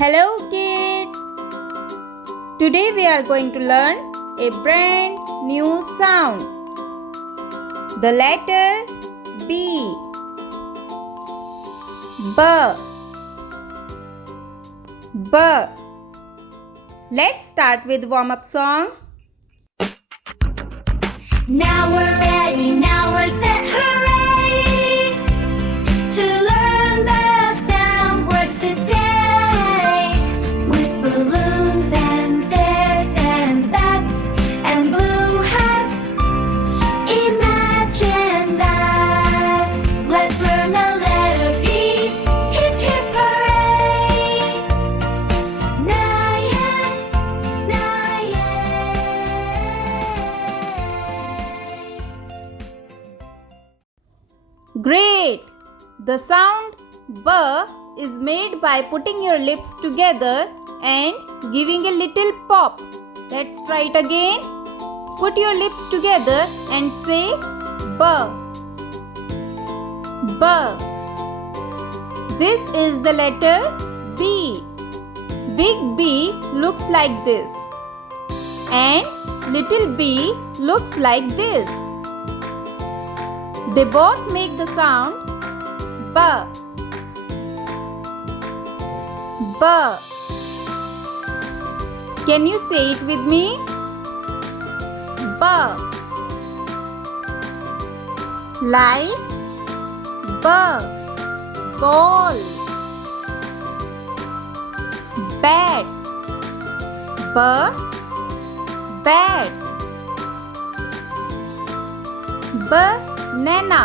Hello kids! Today we are going to learn a brand new sound. The letter B. B. B. Let's start with warm-up song. Now we're ready, now we're set, hooray! To learn the sound words today. With balloons and bears and bats and blue hats. Imagine that. Let's learn the letter B. Hip hip hooray! Naya, Naya. Great! The sound B is made by putting your lips together and giving a little pop. Let's try it again. Put your lips together and say B. B. This is the letter B. Big B looks like this and little b looks like this. They both make the sound B. B. Can you say it with me? B. Like ball. Bat. Bat. Banana.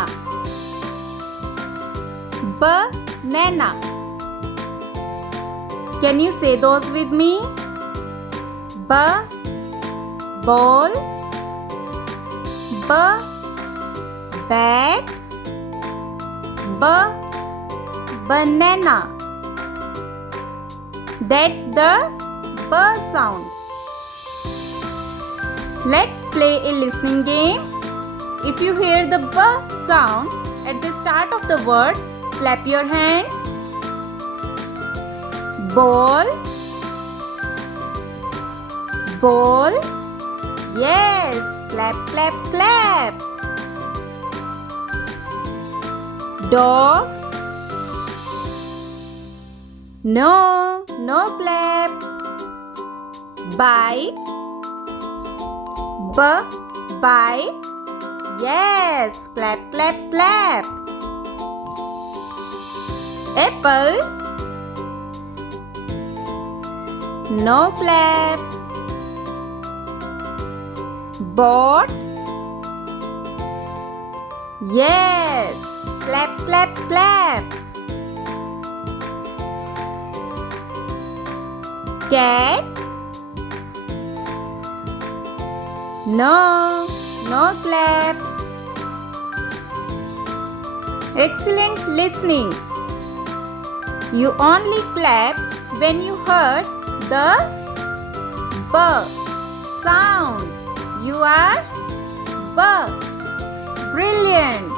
Banana. Can you say those with me? Ball. Bat. Banana. That's the B sound. Let's play a listening game. If you hear the B sound at the start of the word, clap your hands. Ball. Ball. Yes, clap, clap, clap. Dog. No clap. Bike. Bike. Yes, clap, clap, clap. Apple. No clap. Boat. Yes, clap, clap, clap. Cat. No clap. Excellent listening. You only clap when you heard the B sound. You are B. Brilliant.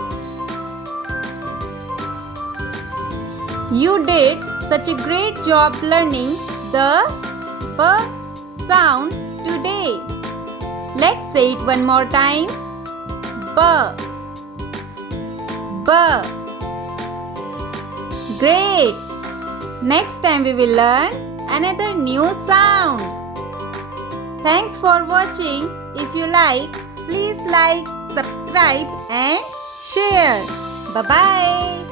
You did such a great job learning the B sound today. Let's say it one more time. B. B. Great! Next time we will learn another new sound. Thanks for watching. If you like, please like, subscribe and share. Bye-bye.